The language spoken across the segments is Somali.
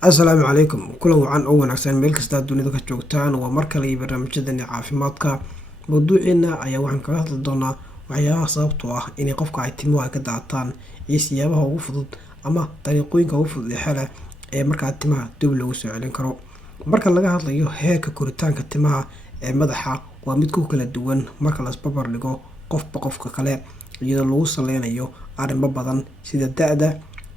asalaamu calaykum kulan wacan oo wanaagsan meel kastaa dunida ka joogtaan waa mar kale iyo barnaamijyadani caafimaadka. mawduuciina ayaa waxaan kaga hadli doonaa waxyaabaha sababtoo ah inay qofka ay timuhu ka daataan iyo siyaabaha ugu fudud ama dariiqooyinka ugu fudud ee xela ee markaa timaha dib lagu soo celin karo. Marka laga hadlayo heerka koritaanka timaha ee madaxa waa mid ku kala duwan marka la isbarbar dhigo qofba qofka kale, iyadoo lagu saleynayo arrimo badan sida da-da,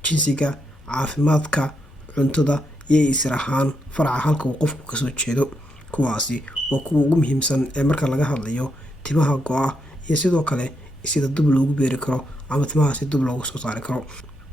jinsiga, caafimaadka, cuntada iyo isir ahaan faraca halka uu qofku kasoo jeedo. Kuwaasi waa kuwa ugu muhiimsan ee marka laga hadlayo timaha go-a iyo sidoo kale sida dib loogu beeri karo ama timaha si dib loogu soo saari karo.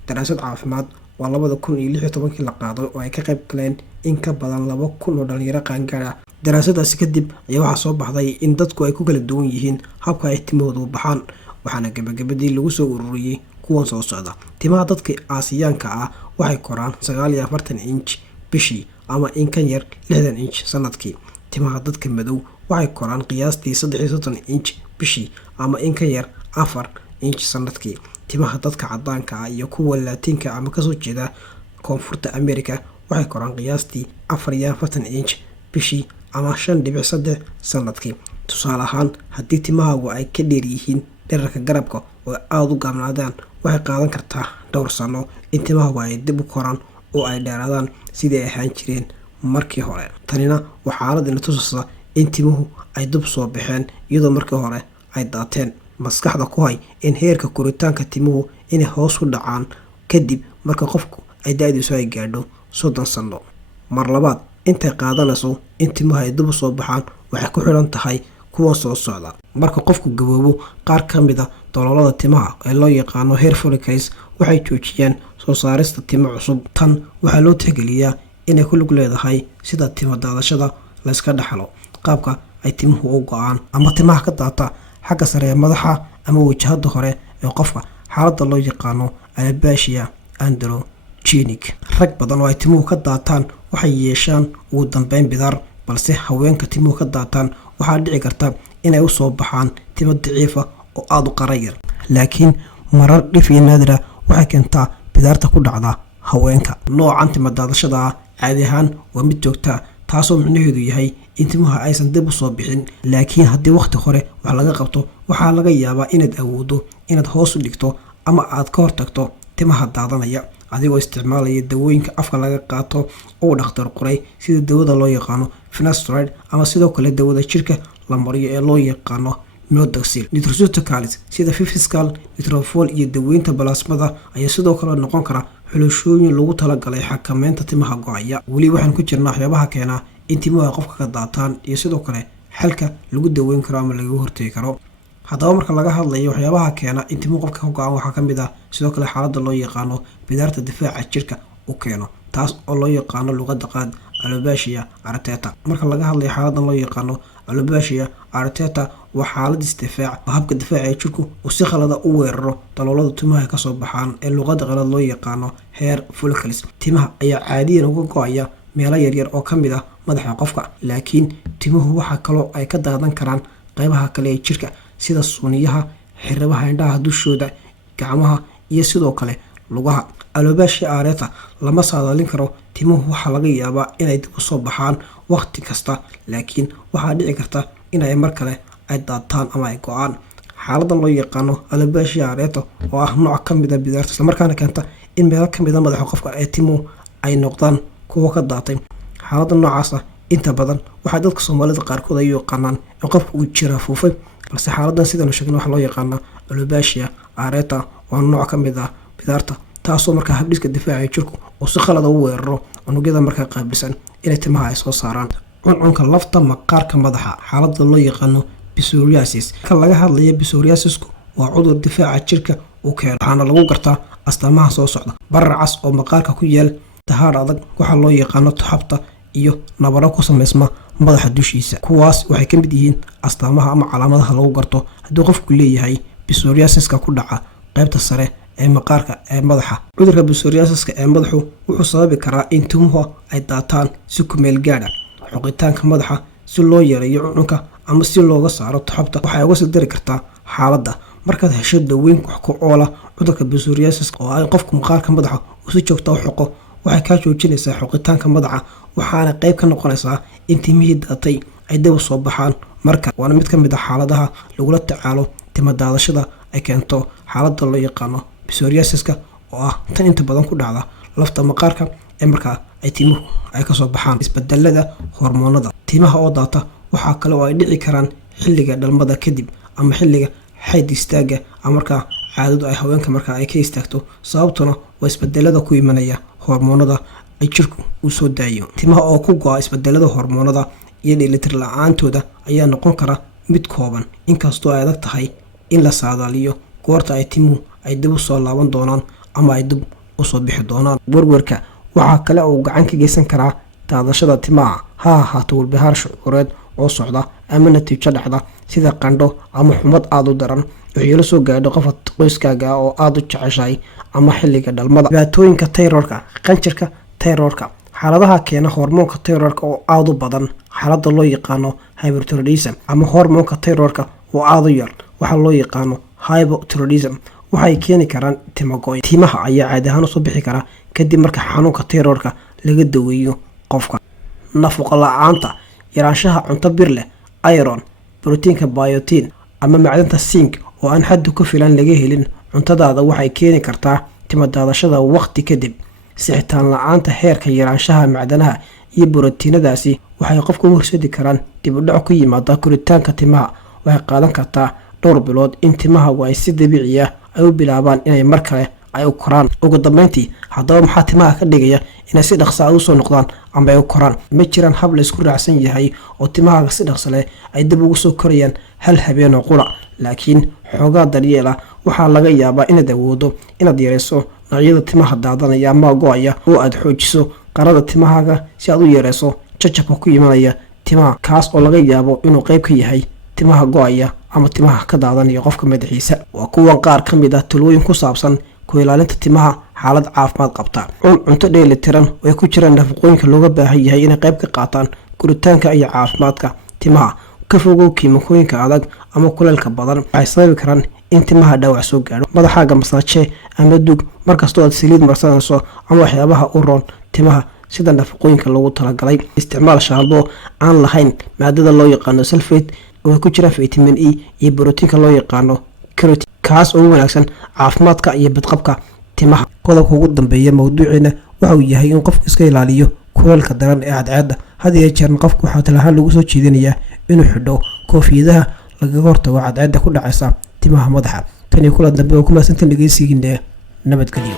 Daraasad caafimaad waa 2016 la qaaday oo ay ka qayb galeen in ka badan 2,000 oo dhalinyaro qaangaar ah. Daraasadaasi kadib ayaa waxaa soo baxday in dadku ay ku kala duwan yihiin habka ay timahoodu u baxaan, waxaana gabagabadii lagu soo ururiyey kuwan soo socda. Timaha dadka Aasiyaanka ah waxay koraan 49 inch bishii ama in ka yar 60 inch sanadkii. Timaha dadka madow waxay koraan qiyaastii 33 inch bishii ama in ka yar 4 inch sanadkii. Timaha dadka cadaanka ah iyo kuwa Laatiinka ama kasoo jeeda Koonfurta Ameerika waxay koraan qiyaastii 44 inch bishii ama 5.3 sanadkii. Tusaale ahaan, haddii timahaagu ay ka dheer yihiin dhererka garabka oo aad u gaabnaadaan, waxay qaadan kartaa dhowr sano in timahaagu ay dib u koraan oo ay dheeraadaan sidii ay ahaan jireen markii hore. Tanina waa xaaladina tusaysa in timuhu ay dib soo baxeen iyadoo markii hore ay daateen. Maskaxda ku hay in heerka koritaanka timuhu inay hoos u dhacaan kadib marka qofku ay da-diisu ay gaadho 30 sano. Mar labaad, intay qaadanayso in timuhu ay dib u soo baxaan waxay ku xiran tahay kuwan soo socda. Marka qofku gaboobo, qaar ka mid ah daloolada timaha ee loo yaqaano hair follicles waxay joojiyaan soo saarista timo cusub. Tan waxaa loo tixgeliyaa inay ku lug leedahay sida timo daadashada la iska dhaxlo, qaabka ay timuhu u go-aan ama timaha ka daata xagga sare ee madaxa ama wajahada hore ee qofka. Xaaladda loo yaqaano alopecia androgenetic. Rag badan oo ay timuhu ka daataan waxay yeeshaan ugu dambeyn bidaar, balse haweenka timuhu ka daataan waxaa dhici karta inay u soo baxaan timo daciifa oo aad u qarayar, laakiin marar dhif iyo naadira waxay keentaa bidaarta ku dhacda haweenka. Noocan timo daadashada ah caadi ahaan waa mid joogta, taasoo micnaheedu yahay in timaha aysan dib u soo bixin, laakiin haddii waqti hore wax laga qabto waxaa laga yaabaa inaad awooddo inaad hoos u dhigto ama aad ka hortagto timaha daadanaya adigoo isticmaalaya dawooyinka afka laga qaato oo dhakhtar qoray sida dawada loo yaqaano finasteride ama sidoo kale dawada jirka la mariyo ee loo yaqaano minoxidil. Nutraceuticals sida Fiviscal, Nutrafol iyo daweynta balaasmada ayaa sidoo kale noqon kara xulashooyin lagu talagalay xakameynta timaha go-aya. Weli waxaan ku jirnaa waxyaabaha keena in timaha qofka ka daataan iyo sidoo kale xalka lagu daweyn karo ama laga hortagi karo. Haddaba marka laga hadlayo waxyaabaha keena in timuhu qofka ka go-aan waxaa ka mid ah sidoo kale xaaladda loo yaqaano bidaarta difaaca jirka u keeno, taas oo loo yaqaano luqadda qaad alopecia areata. Marka laga hadlayo xaaladdan loo yaqaano alopecia areata waa xaalad isdifaac oo habka difaaca ee jirku uu si khalada u weeraro daloolada timaha ka soo baxaan ee luqadda qalaad loo yaqaano hair follicles. Timaha ayaa caadiyan uga go-aya meelo yaryar oo ka mid ah madaxa qofka, laakiin timuhu waxa kaloo ay ka daadan karaan qaybaha kale ee jirka sida suuniyaha, xirabaha indhaha dushooda, gacmaha iyo sidoo kale lugaha. Alopecia areata lama saadaalin karo. Timuhu waxaa laga yaabaa inay dib u soo baxaan waqti kasta, laakiin waxaa dhici karta inay mar kale ay daataan ama ay go-aan. Xaaladdan loo yaqaano alopecia areata oo ah nooc ka mid ah bidaarta isla markaana keenta in meelo ka mid ah madaxa qofka ee timuhu ay noqdaan kuwa ka daatay. Xaaladda noocaas ah inta badan waxaa dadka Soomaalida qaarkood ay u yaqaanaan in qofka uu jira fuufay, balse xaaladdan sidaan sheegnay waxaa loo yaqaana alopecia areata waa nooc ka mid ah bidaarta, taasoo markaa habdhiska difaaca jirku uu si khalada u weeraro unugyada markaa qaabilsan inay timaha ay soo saaraan. Cuncunka lafta maqaarka madaxa, xaaladda loo yaqaano psoriasis. Marka laga hadlayo psoriasisku waa cudur difaaca jirka uu keeno, waxaana lagu gartaa astaamaha soo socda: barar cas oo maqaarka ku yaal, tahaar adag, waxaa loo yaqaano tuxabta iyo nabaro ku samaysma madaxa dushiisa. Kuwaas waxay ka mid yihiin astaamaha ama calaamadaha lagu garto haddii qofku leeyahay psoriasiska ku dhaca qaybta sare ee maqaarka ee madaxa. Cudurka psoriasiska ee madaxu wuxuu sababi karaa in timuhu ay daataan si ku meel gaadh ah. Xoqitaanka madaxa si loo yareeyo cuncunka ama si looga saaro tuxabta waxay uga sii dari kartaa xaaladda. Markaad hesho daweyn wax ku ool ah cudurka psoriasiska oo ay qofku maqaarka madaxa uu si joogto ah u xoqo waxay kaa joojinaysaa xoqitaanka madaxa waxaana qayb ka noqonaysaa in timihii daatay ay dib u soo baxaan. marka waana mid ka mid ah xaaladaha lagula tacaalo timo daadashada ay keento xaaladda loo yaqaano psoriasiska oo ah tan inta badan ku dhacda lafta maqaarka ee markaa ay timuhu ay kasoo baxaan. isbedelada hormoonada timaha oo daata waxaa kale oo ay dhici karaan xilliga dhalmada kadib ama xilliga xayd istaaga ama markaa caadadu ay haweenka markaa ay ka istaagto. sababtuna waa isbedelada ku imanaya hormoonada ay jirku uu soo daayo. timaha oo ku go-a isbedelada hormoonada iyo dheelitir la-aantooda ayaa noqon kara mid kooban, inkastoo ay adag tahay in la saadaaliyo goorta ay timuhu ay dib u soo laaban doonaan ama ay dib usoo bixi doonaan. werwerka waxaa kale uu gacan ka geysan karaa daadashada timaha, ha ahaato walbahaar shucuureed oo socda ama natiijo dhacda sida qandho ama xumad aada u daran waxyeelo soo gaadho qofa qoyskaaga oo aada u jeceshahay ama xilliga dhalmada. dhibaatooyinka tayrorka qanjirka tayrorka xaaladaha keena hormoonka tayrorka oo aada u badan, xaaladda loo yaqaano hyperthyroidism ama hormoonka tayrorka oo aada u yar waxaa loo yaqaano hypothyroidism waxay keeni karaan timago-y. timaha ayaa caadi ahaan usoo bixi kara kadib marka xanuunka tayrorka laga daweeyo qofka. nafaqo la-aanta yaraanshaha cunto bir leh iron, brotiinka biotin ama macdanta sink oo aan xaddu ku filan laga helin cuntadaada waxay keeni kartaa timo daadashada waqti kadib. sixitaan la-aanta heerka yaraanshaha macdanaha iyo borotiinadaasi waxay qofka u horseedi karaan dib u dhac ku yimaada koritaanka timaha. waxay qaadan kartaa dhowr bilood in timaha ay si dabiici ah ay u bilaabaan inay mar kale ay u koraan. ugu dambeyntii, haddaba maxaa timaha ka dhigaya inay si dhaqsa a usoo noqdaan ama ay u koraan? ma jiraan hab la isku raacsan yahay oo timahaaga si dhaqsa leh ay dib ugu soo korayaan hal habeen oo qura. laakiin xoogaa daryeel ah waxaa laga yaabaa inaad awoodo inaad yareyso noocyada timaha daadanaya ama go-aya oo aad xoojiso qarada timahaaga si aad u yareyso jajabka ku imanaya timaha, kaas oo laga yaabo inuu qayb ka yahay timaha go-aya ama timaha ka daadanaya qofka madaxiisa. waa kuwan qaar ka mid ah talooyin ku saabsan ku ilaalinta timaha xaalad caafimaad qabta. cunto dheeli tiran oo ay ku jiraan nafaqooyinka looga baahan yahay inay qayb ka qaataan koritaanka iyo caafimaadka timaha. ka fogow kiimikooyinka adag ama kuleelka badan waxay sababi karaan in timaha dhaawac soo gaadho. madaxaaga masaaje ama dug markastoo aad saliid marsanayso ama waxyaabaha u roon timaha sida nafaqooyinka loogu talagalay. isticmaal shaambo aan lahayn maadada loo yaqaano sulfate oo ay ku jiraan vitamin E iyo borotiinka loo yaqaano keratin, kaas oo wanaagsan caafimaadka iyo badqabka timaha. qodobka ugu dambeeya mawduuceena waxa uu yahay in qofku iska ilaaliyo kuleelka daran ee cadceedda. had iyo jeerna qofku waxaa talahaan lagu soo jeedinayaa inuu xidho koofiyadaha lagaga hortago cadceedda ku dhacaysa timaha madaxa. tan iyo kula dambe oo ku mahadsantan dhegeysigiina. nabadgelyo.